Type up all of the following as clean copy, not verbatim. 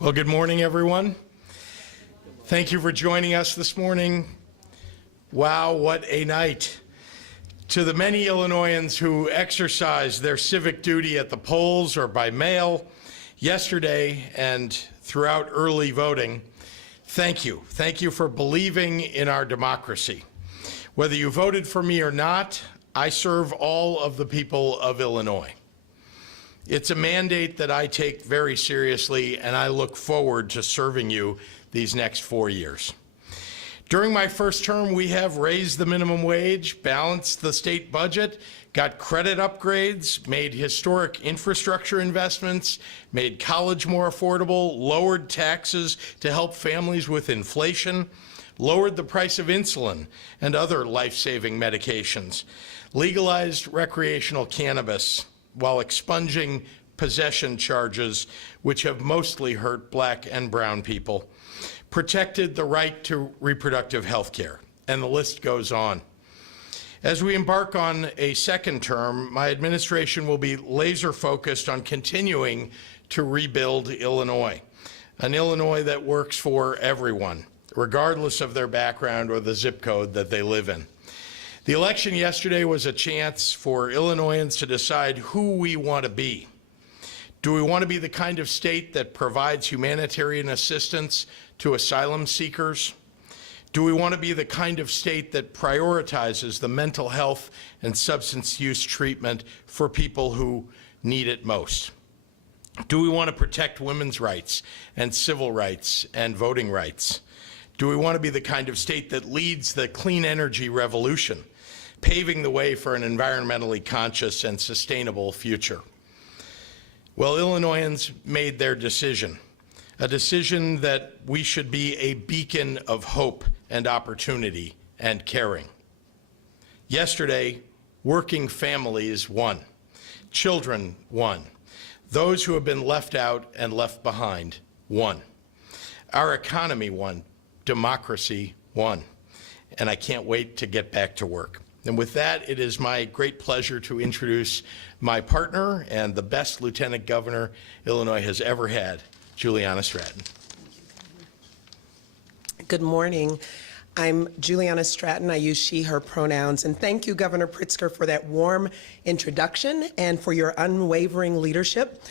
Well, good morning, everyone. Thank you for joining us this morning. Wow, what a night. To the many Illinoisans who exercised their civic duty at the polls or by mail yesterday and throughout early voting, thank you. Thank you for believing in our democracy. Whether you voted for me or not, I serve all of the people of Illinois. It's a mandate that I take very seriously, and I look forward to serving you these next 4 years. During my first term, we have raised the minimum wage, balanced the state budget, got credit upgrades, made historic infrastructure investments, made college more affordable, lowered taxes to help families with inflation, lowered the price of insulin and other life-saving medications, legalized recreational cannabis, while expunging possession charges, which have mostly hurt Black and brown people, protected the right to reproductive health care, and the list goes on. As we embark on a second term, my administration will be laser focused on continuing to rebuild Illinois, an Illinois that works for everyone, regardless of their background or the zip code that they live in. The election yesterday was a chance for Illinoisans to decide who we want to be. Do we want to be the kind of state that provides humanitarian assistance to asylum seekers? Do we want to be the kind of state that prioritizes the mental health and substance use treatment for people who need it most? Do we want to protect women's rights and civil rights and voting rights? Do we want to be the kind of state that leads the clean energy revolution, paving the way for an environmentally conscious and sustainable future? Well, Illinoisans made their decision, a decision that we should be a beacon of hope and opportunity and caring. Yesterday, working families won, children won, those who have been left out and left behind won. Our economy won, democracy won, and I can't wait to get back to work. And with that, it is my great pleasure to introduce my partner and the best lieutenant governor Illinois has ever had, Juliana Stratton. Good morning. I'm Juliana Stratton. I use she, her pronouns. And thank you, Governor Pritzker, for that warm introduction and for your unwavering leadership.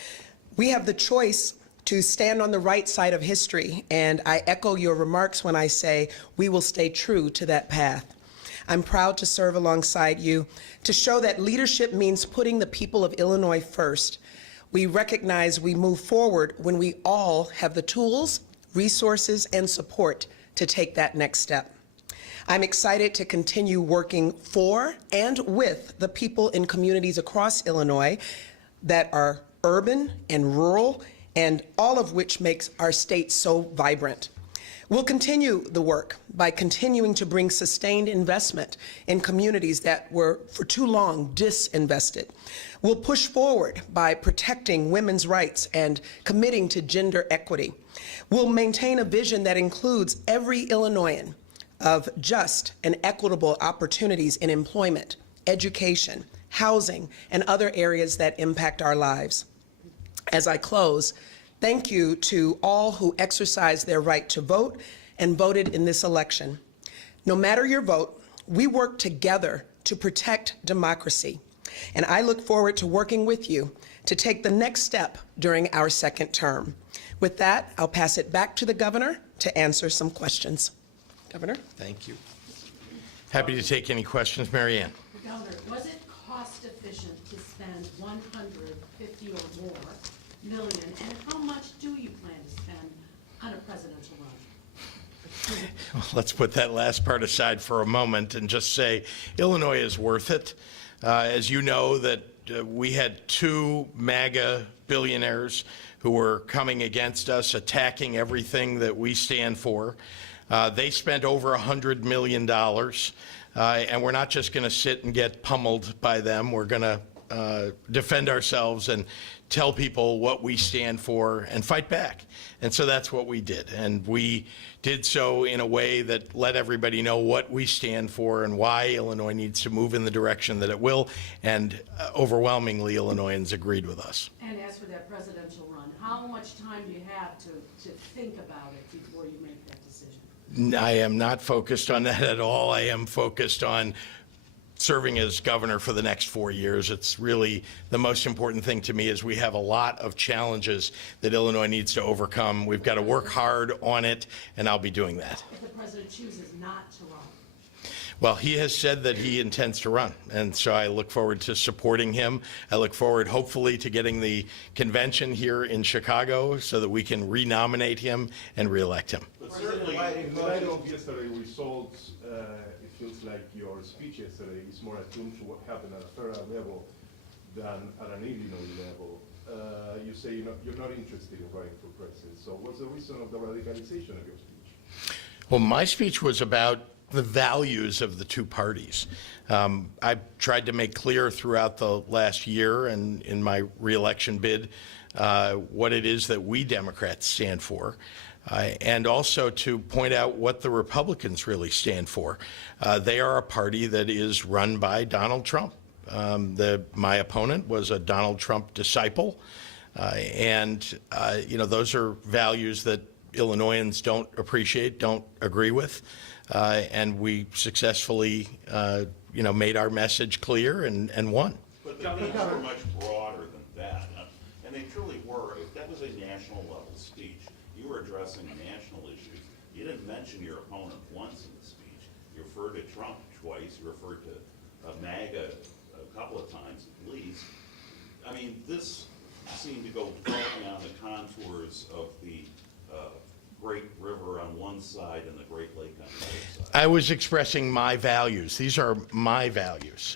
We have the choice to stand on the right side of history, and I echo your remarks when I say we will stay true to that path. I'm proud to serve alongside you to show that leadership means putting the people of Illinois first. We recognize we move forward when we all have the tools, resources, and support to take that next step. I'm excited to continue working for and with the people in communities across Illinois that are urban and rural, and all of which makes our state so vibrant. We'll continue the work by continuing to bring sustained investment in communities that were for too long disinvested. We'll push forward by protecting women's rights and committing to gender equity. We'll maintain a vision that includes every Illinoisan of just and equitable opportunities in employment, education, housing, and other areas that impact our lives. As I close, thank you to all who exercised their right to vote and voted in this election. No matter your vote, we work together to protect democracy. And I look forward to working with you to take the next step during our second term. With that, I'll pass it back to the governor to answer some questions. Governor? Thank you. Happy to take any questions. Mary Ann. Governor, was it cost efficient to spend 150 or more million, and how much do you plan to spend on a presidential run? Well, let's put that last part aside for a moment and just say Illinois is worth it. As you know, that we had two MAGA billionaires who were coming against us, attacking everything that we stand for. They spent over $100 million, and we're not just going to sit and get pummeled by them. We're going to defend ourselves and tell people what we stand for and fight back. And so that's what we did. And we did so in a way that let everybody know what we stand for and why Illinois needs to move in the direction that it will. And overwhelmingly, Illinoisans agreed with us. And as for that presidential run, how much time do you have to think about it before you make that decision? I am not focused on that at all. I am focused on serving as governor for the next 4 years. It's really the most important thing to me is we have a lot of challenges that Illinois needs to overcome. We've got to work hard on it, and I'll be doing that. If the president chooses not to run? Well, he has said that he intends to run, and so I look forward to supporting him. I look forward, hopefully, to getting the convention here in Chicago so that we can renominate him and reelect him. But certainly, in light of yesterday's results, it feels like your speech yesterday is more attuned to what happened at a federal level than at an Illinois level. You say you're not interested in running for president. So what's the reason of the radicalization of your speech? Well, my speech was about the values of the two parties. I've tried to make clear throughout the last year and in my reelection bid what it is that we Democrats stand for. And also to point out what the Republicans really stand for. They are a party that is run by Donald Trump. My opponent was a Donald Trump disciple. Those are values that Illinoisans don't appreciate, don't agree with. And we successfully, made our message clear and won. But the things were much broader than that, and they truly were. If that was a national level speech, you were addressing national issues. You didn't mention your opponent once in the speech. You referred to Trump twice. You referred to MAGA a couple of times at least. I mean, this seemed to go far on the contours of the Great River on one side and the Great Lake on the other side. I was expressing my values. These are my values.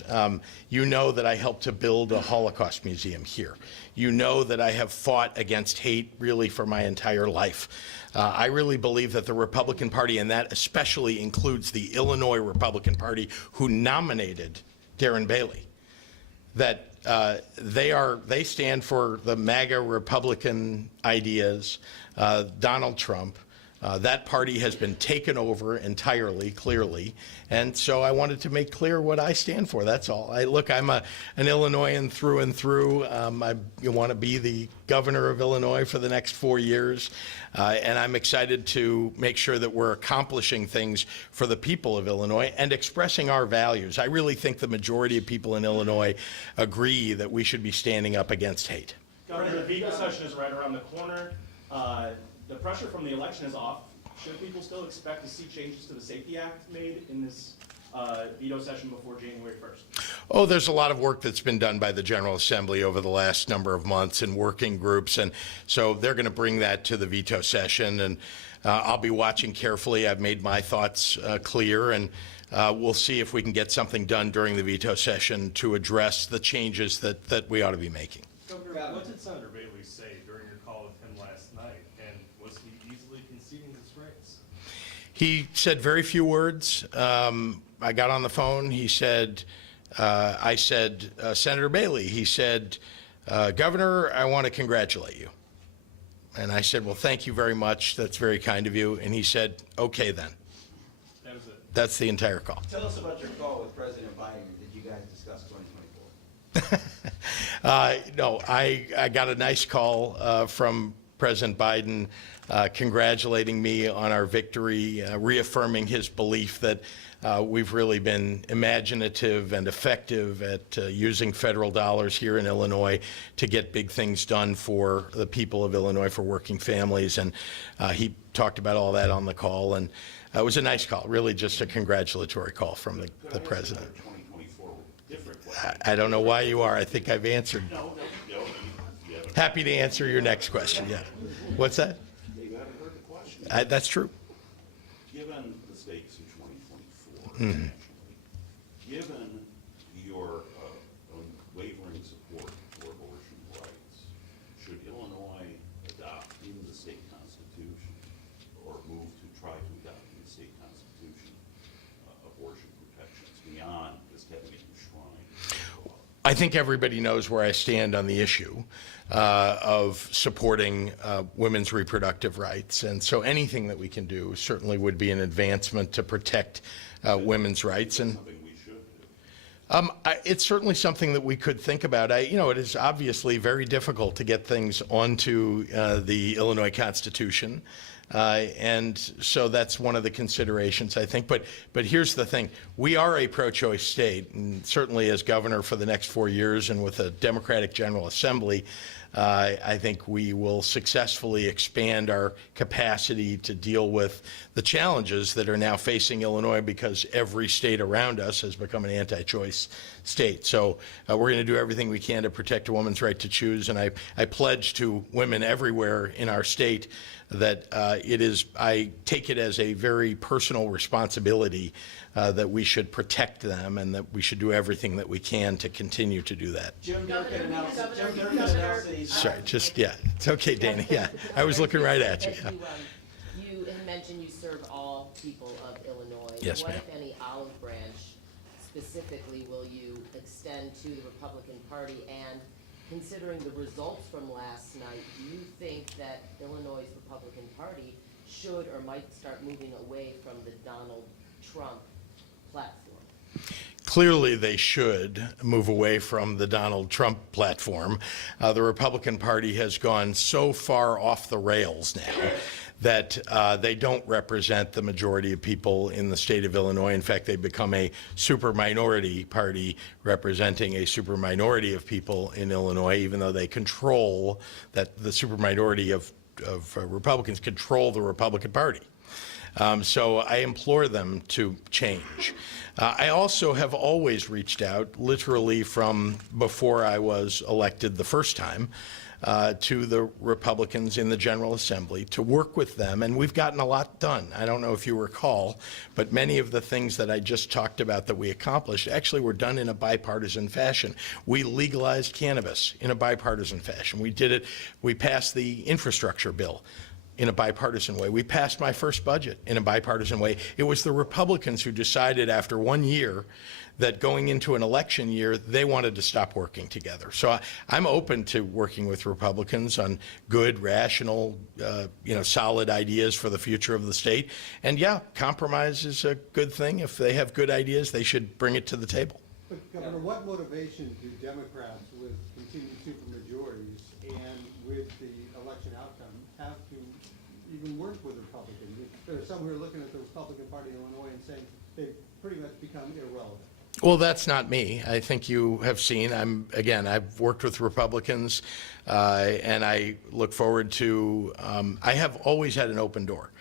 You know that I helped to build a Holocaust museum here. You know that I have fought against hate really for my entire life. I really believe that the Republican Party, and that especially includes the Illinois Republican Party, who nominated Darren Bailey, that they stand for the MAGA Republican ideas, Donald Trump. That party has been taken over entirely, clearly, and so I wanted to make clear what I stand for. That's all. I'm an Illinoisan through and through. I want to be the governor of Illinois for the next 4 years, and I'm excited to make sure that we're accomplishing things for the people of Illinois and expressing our values. I really think the majority of people in Illinois agree that we should be standing up against hate. Governor, the veto session is right around the corner. The pressure from the election is off. Should people still expect to see changes to the Safety Act made in this veto session before January 1st? Oh, there's a lot of work that's been done by the General Assembly over the last number of months in working groups, and so they're going to bring that to the veto session, and I'll be watching carefully. I've made my thoughts clear, and we'll see if we can get something done during the veto session to address the changes that we ought to be making. Governor, what did Senator Bailey say during your call with him last night, and was he easily conceding his race? He said very few words. I got on the phone. He said, I said, Senator Bailey, he said, Governor, I want to congratulate you. And I said, well, thank you very much. That's very kind of you. And he said, okay, then. That was it. That's the entire call. Tell us about your call with President Biden. Did you guys discuss 2024? No, I got a nice call from President Biden congratulating me on our victory, reaffirming his belief that we've really been imaginative and effective at using federal dollars here in Illinois to get big things done for the people of Illinois, for working families. And he talked about all that on the call. And it was a nice call, really just a congratulatory call from the president. 2024 different. I don't know why you are. I think I've answered. No, you haven't. Happy to answer your next question, yeah. What's that? You haven't heard the question. That's true. Given the stakes in 2024 nationally, given your unwavering support for abortion rights, should Illinois adopt in the state constitution or move to try to adopt in the state constitution abortion protections beyond just having it enshrined? I think everybody knows where I stand on the issue. of supporting women's reproductive rights. And so anything that we can do certainly would be an advancement to protect women's rights. And Something we should do. it's certainly something that we could think about. It is obviously very difficult to get things onto the Illinois Constitution. And so that's one of the considerations, I think. But here's the thing. We are a pro-choice state, and certainly as governor for the next 4 years and with a Democratic General Assembly, I think we will successfully expand our capacity to deal with the challenges that are now facing Illinois because every state around us has become an anti-choice state. So we're going to do everything we can to protect a woman's right to choose. And I pledge to women everywhere in our state that I take it as a very personal responsibility that we should protect them and that we should do everything that we can to continue to do that. Jim Durkin announced that he's. Sorry, it's okay, Dana, yeah. I was looking right at you. That you had mentioned you serve all people of Illinois. Yes, What, ma'am. if any, olive branch specifically will you extend to the Republican Party? And considering the results from last night, do you think that Illinois' Republican Party should or might start moving away from the Donald Trump platform? Clearly, they should move away from the Donald Trump platform. The Republican Party has gone so far off the rails now that they don't represent the majority of people in the state of Illinois. In fact, they've become a super minority party representing a super minority of people in Illinois, even though they control that the super minority of Republicans control the Republican Party. So I implore them to change. I also have always reached out, literally from before I was elected the first time, to the Republicans in the General Assembly to work with them, and we've gotten a lot done. I don't know if you recall, but many of the things that I just talked about that we accomplished actually were done in a bipartisan fashion. We legalized cannabis in a bipartisan fashion. We did it, we passed the infrastructure bill in a bipartisan way. We passed my first budget in a bipartisan way. It was the Republicans who decided after 1 year that going into an election year, they wanted to stop working together. So I'm open to working with Republicans on good, rational, solid ideas for the future of the state. And yeah, compromise is a good thing. If they have good ideas, they should bring it to the table. But Governor, what motivation do Democrats with continued supermajorities and with the election outcome have to even work with Republicans? There are some who are looking at the Republican Party in Illinois and saying they've pretty much become irrelevant. Well, that's not me. I think you have seen, I've worked with Republicans, and I look forward to, I have always had an open door.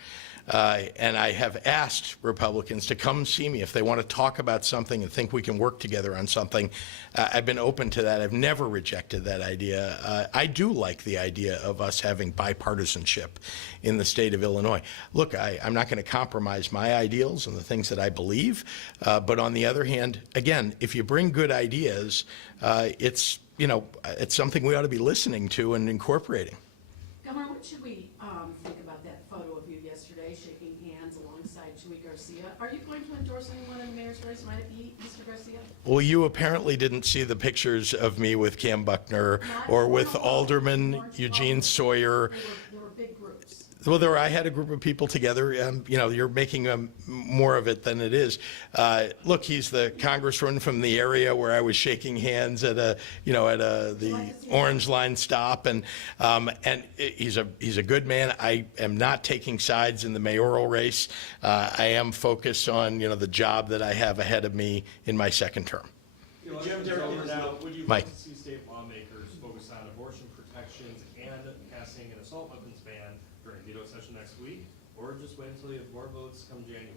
And I have asked Republicans to come see me if they want to talk about something and think we can work together on something. I've been open to that. I've never rejected that idea. I do like the idea of us having bipartisanship in the state of Illinois. Look, I'm not going to compromise my ideals and the things that I believe. But on the other hand, again, if you bring good ideas, it's something we ought to be listening to and incorporating. Governor, what should we think about that photo of you yesterday shaking hands alongside Chuy Garcia? Are you going to endorse anyone in the mayor's race? Might it be Mr. Garcia? Well, you apparently didn't see the pictures of me with Cam Buckner or with Alderman Eugene Sawyer. There were big groups. Well, I had a group of people together. You're making more of it than it is. Look, he's the congressman from the area where I was shaking hands at the Orange Line stop, and he's a good man. I am not taking sides in the mayoral race. I am focused on the job that I have ahead of me in my second term. Jim Durkin, now, would you Mike. like to see state lawmakers focus on abortion protections and passing an assault weapons ban during veto session next week, or just wait until you have more votes come January?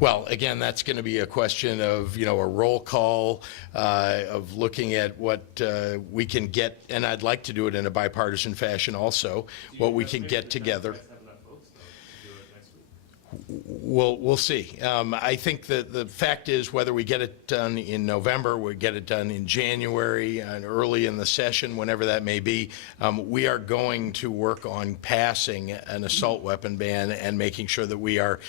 Well, again, that's going to be a question of, a roll call, of looking at what we can get, and I'd like to do it in a bipartisan fashion also, what we can get together. Do you guys have enough votes, though, to do it next week? We'll see. I think that the fact is whether we get it done in November, we get it done in January, and early in the session, whenever that may be, we are going to work on passing an assault weapon ban and making sure that we are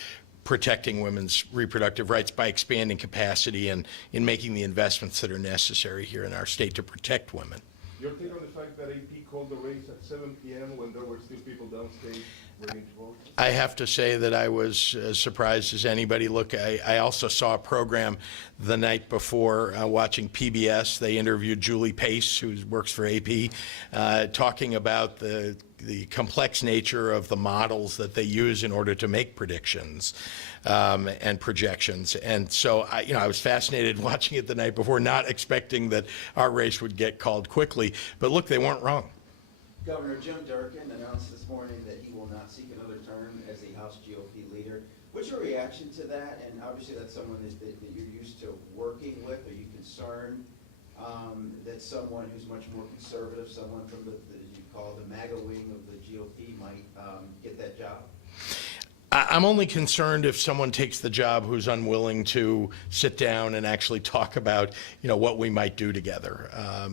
protecting women's reproductive rights by expanding capacity and in making the investments that are necessary here in our state to protect women. Your take on the fact that AP called the race at 7 p.m. when there were still people downstage waiting to vote? I have to say that I was as surprised as anybody. Look, I also saw a program the night before watching PBS. They interviewed Julie Pace, who works for AP, talking about the complex nature of the models that they use in order to make predictions and projections. And so I was fascinated watching it the night before, not expecting that our race would get called quickly. But look, they weren't wrong. Governor Jim Durkin announced this morning that he will not seek another term as a House GOP leader. What's your reaction to that? And obviously that's someone that you're used to working with. Are you concerned that someone who's much more conservative, someone from as you call the MAGA wing of the GOP might get that job? I'm only concerned if someone takes the job who's unwilling to sit down and actually talk about, what we might do together.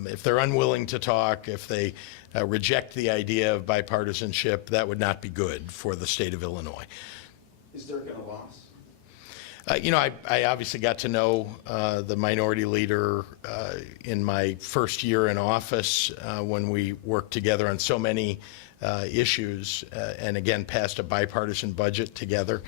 If they're unwilling to talk, if they reject the idea of bipartisanship, that would not be good for the state of Illinois. Is Durkin a loss? I obviously got to know the minority leader in my first year in office when we worked together on so many issues and again passed a bipartisan budget together.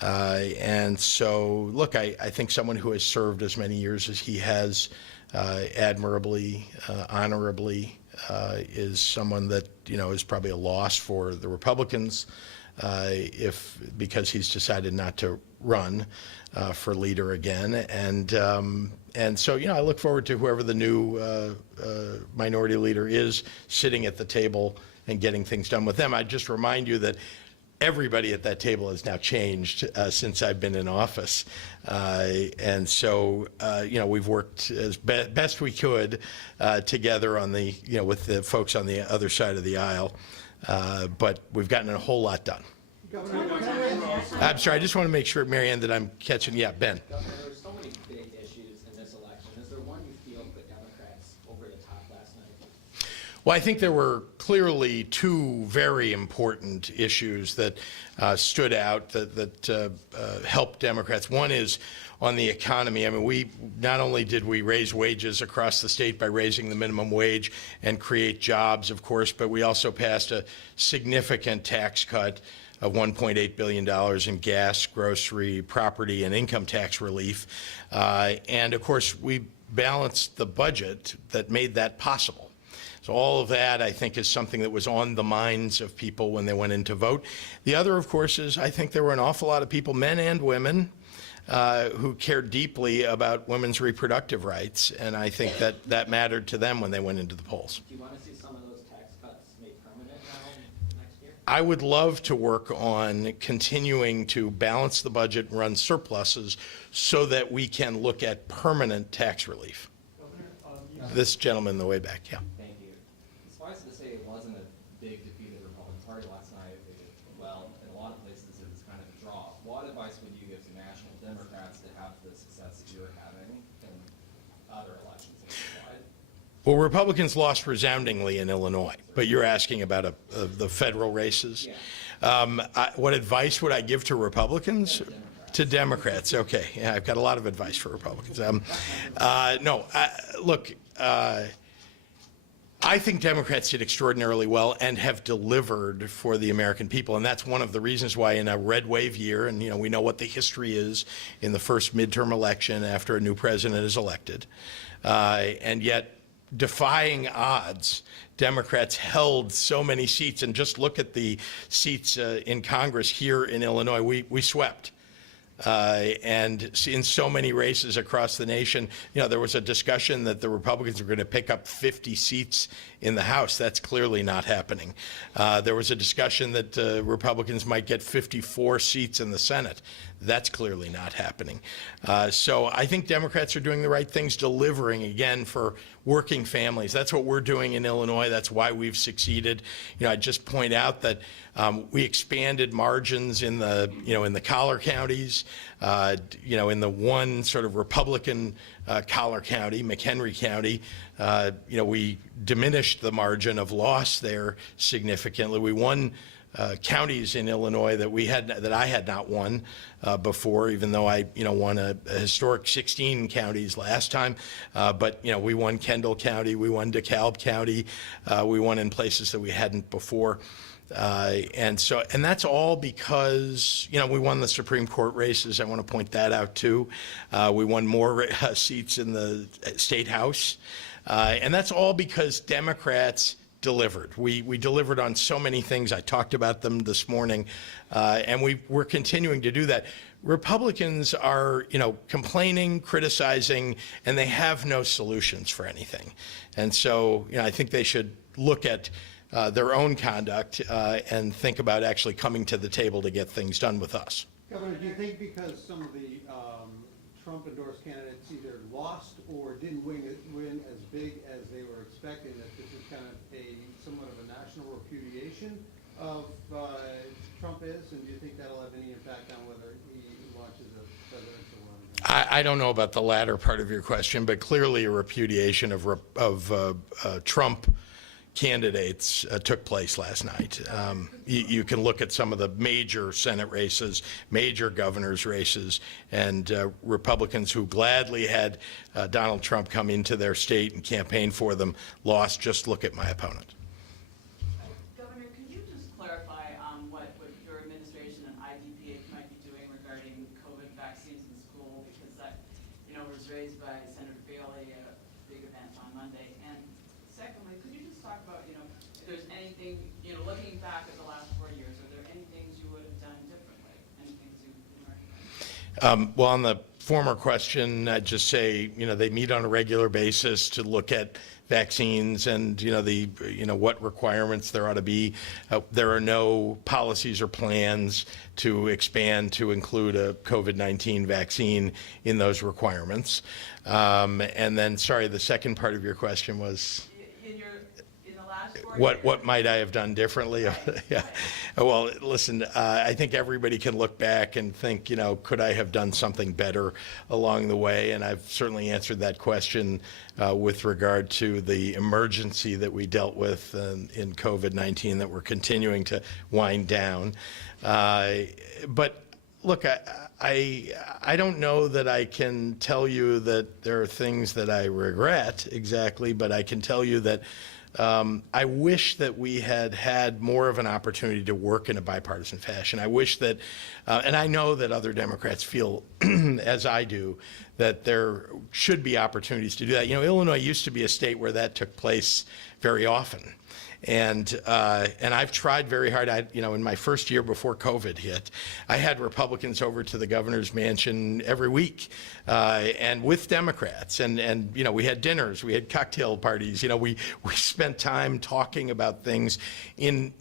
And so, look, I think someone who has served as many years as he has admirably, honorably, is someone that, is probably a loss for the Republicans because he's decided not to run for leader again. And so, I look forward to whoever the new minority leader is sitting at the table and getting things done with them. I just remind you that everybody at that table has now changed since I've been in office. And so, we've worked as best we could together on the, with the folks on the other side of the aisle. But we've gotten a whole lot done. I'm sorry, I just want to make sure, Mary Ann, that I'm catching. Yeah, Ben. Governor, there's so many big issues in this election. Is there one you feel put Democrats over the top last night? Well, I think there were clearly two very important issues that stood out that helped Democrats. One is on the economy. I mean, we not only did we raise wages across the state by raising the minimum wage and create jobs, of course, but we also passed a significant tax cut of $1.8 billion in gas, grocery, property, and income tax relief. And of course, we balanced the budget that made that possible. So all of that, I think, is something that was on the minds of people when they went in to vote. The other, of course, is I think there were an awful lot of people, men and women, who cared deeply about women's reproductive rights. And I think that mattered to them when they went into the polls. Do you want to see some of those tax cuts made permanent now next year? I would love to work on continuing to balance the budget and run surpluses so that we can look at permanent tax relief. This gentleman in the way back, yeah. Thank you. Suffice it to say, it wasn't a big defeat of the Republican Party last night. Well, in a lot of places, it was kind of a draw. What advice would you give to national Democrats to have the success that you're having in other elections nationwide? Well, Republicans lost resoundingly in Illinois, but you're asking about the federal races. Yeah. What advice would I give to Republicans? To Democrats, okay. Yeah, I've got a lot of advice for Republicans. Look, I think Democrats did extraordinarily well and have delivered for the American people, and that's one of the reasons why in a red wave year, and we know what the history is in the first midterm election after a new president is elected, and yet defying odds, Democrats held so many seats, and just look at the seats in Congress here in Illinois. We swept. And in so many races across the nation, there was a discussion that the Republicans were going to pick up 50 seats in the House. That's clearly not happening. There was a discussion that Republicans might get 54 seats in the Senate. That's clearly not happening. So I think Democrats are doing the right things, delivering again for working families. That's what we're doing in Illinois. That's why we've succeeded. I just point out that we expanded margins in the collar counties. In the one sort of Republican collar county, McHenry County, we diminished the margin of loss there significantly. We won counties in Illinois that I had not won before, even though I won a historic 16 counties last time. But we won Kendall County, we won DeKalb County, we won in places that we hadn't before. And that's all because, we won the Supreme Court races. I want to point that out too. We won more seats in the state house. And that's all because Democrats delivered. We delivered on so many things. I talked about them this morning, and we're continuing to do that. Republicans are, complaining, criticizing, and they have no solutions for anything. And so, I think they should look at their own conduct and think about actually coming to the table to get things done with us. Governor, do you think because some of the Trump-endorsed candidates either lost or didn't win as big as they were expecting, that this is kind of somewhat of a national repudiation of Trump is? And do you think that'll have any impact on whether he launches a presidential run? I don't know about the latter part of your question, but clearly a repudiation of Trump candidates took place last night. You can look at some of the major Senate races, major governor's races, and Republicans who gladly had Donald Trump come into their state and campaign for them lost. Just look at my opponent. Governor, could you just clarify what your administration and IDPH might be doing regarding COVID vaccines in school? Because that, was raised by Senator Bailey at a big event on Monday. And secondly, could you just talk about, if there's anything, looking back at the last 4 years, are there any things you would have done differently? Any things you recommend? Well, on the former question, I'd just say, they meet on a regular basis to look at vaccines and, what requirements there ought to be. There are no policies or plans to expand to include a COVID-19 vaccine in those requirements. And then, sorry, the second part of your question was? In the last 4 years. What might I have done differently? Yeah. Well, listen, I think everybody can look back and think, could I have done something better along the way? And I've certainly answered that question with regard to the emergency that we dealt with in COVID-19 that we're continuing to wind down. But look, I don't know that I can tell you that there are things that I regret exactly, but I can tell you that I wish that we had had more of an opportunity to work in a bipartisan fashion. I wish that, and I know that other Democrats feel, as I do, that there should be opportunities to do that. Illinois used to be a state where that took place very often. And I've tried very hard. In my first year before COVID hit, I had Republicans over to the governor's mansion every week, and with Democrats, and we had dinners, we had cocktail parties. We spent time talking about things in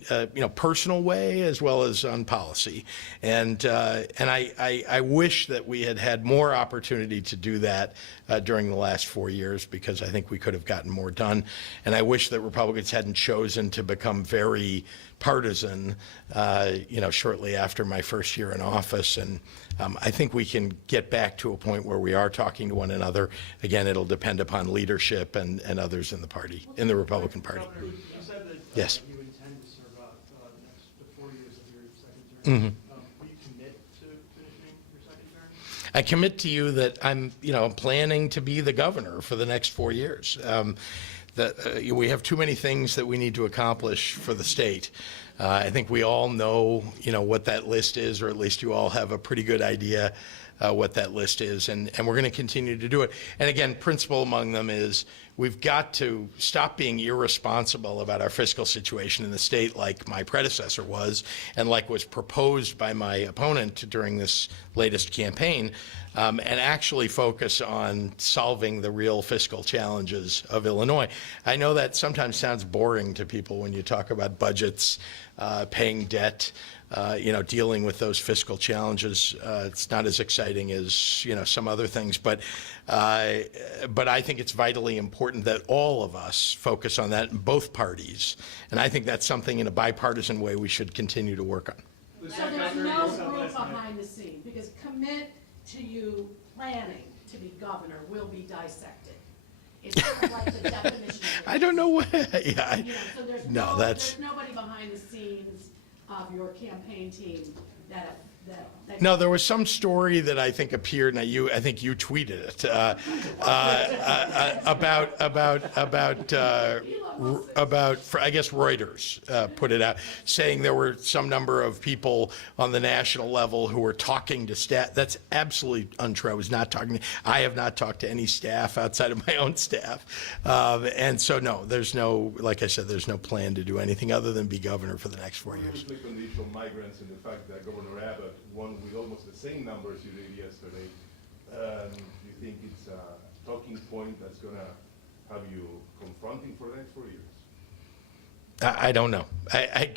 personal way as well as on policy. And I wish that we had had more opportunity to do that during the last 4 years, because I think we could have gotten more done. And I wish that Republicans hadn't chosen to become very partisan, shortly after my first year in office. And I think we can get back to a point where we are talking to one another. Again, it'll depend upon leadership and others in the party, in the Republican Party. Governor, you said that Yes. you intend to serve out the 4 years of your second term. Mm-hmm. Will you commit to finishing your second term? I commit to you that I'm planning to be the governor for the next 4 years. We have too many things that we need to accomplish for the state. I think we all know, what that list is, or at least you all have a pretty good idea what that list is, and we're going to continue to do it. And again, principal among them is we've got to stop being irresponsible about our fiscal situation in the state like my predecessor was, and like was proposed by my opponent during this latest campaign, and actually focus on solving the real fiscal challenges of Illinois. I know that sometimes sounds boring to people when you talk about budgets, paying debt, dealing with those fiscal challenges. It's not as exciting as, some other things, but I think it's vitally important that all of us focus on that in both parties. And I think that's something in a bipartisan way we should continue to work on. So there's no group behind the scene, because commit to you planning to be governor will be dissected. It's sort of like the definition of it. I don't know what, yeah. So there's No, no, that's- there's nobody behind the scenes of your campaign team that No, there was some story that I think appeared, and I think you tweeted it, about, I guess Reuters put it out, saying there were some number of people on the national level who were talking to staff. That's absolutely untrue. I have not talked to any staff outside of my own staff. And so, no, there's no, like I said, there's no plan to do anything other than be governor for the next 4 years. Click on the issue of migrants and the fact that Governor Abbott won with almost the same numbers you did yesterday. Do you think it's a talking point that's going to have you confronting for the next 4 years? I don't know.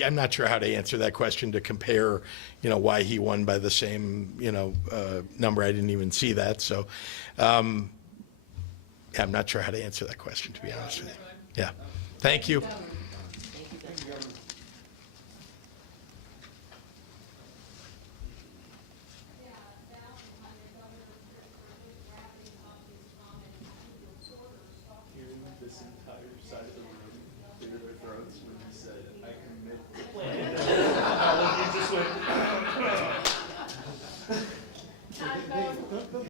I'm not sure how to answer that question to compare, why he won by the same, number. I didn't even see that. So I'm not sure how to answer that question, to be honest with you. Yeah. Thank you. Hearing this entire side of the room clear their throats when he said, I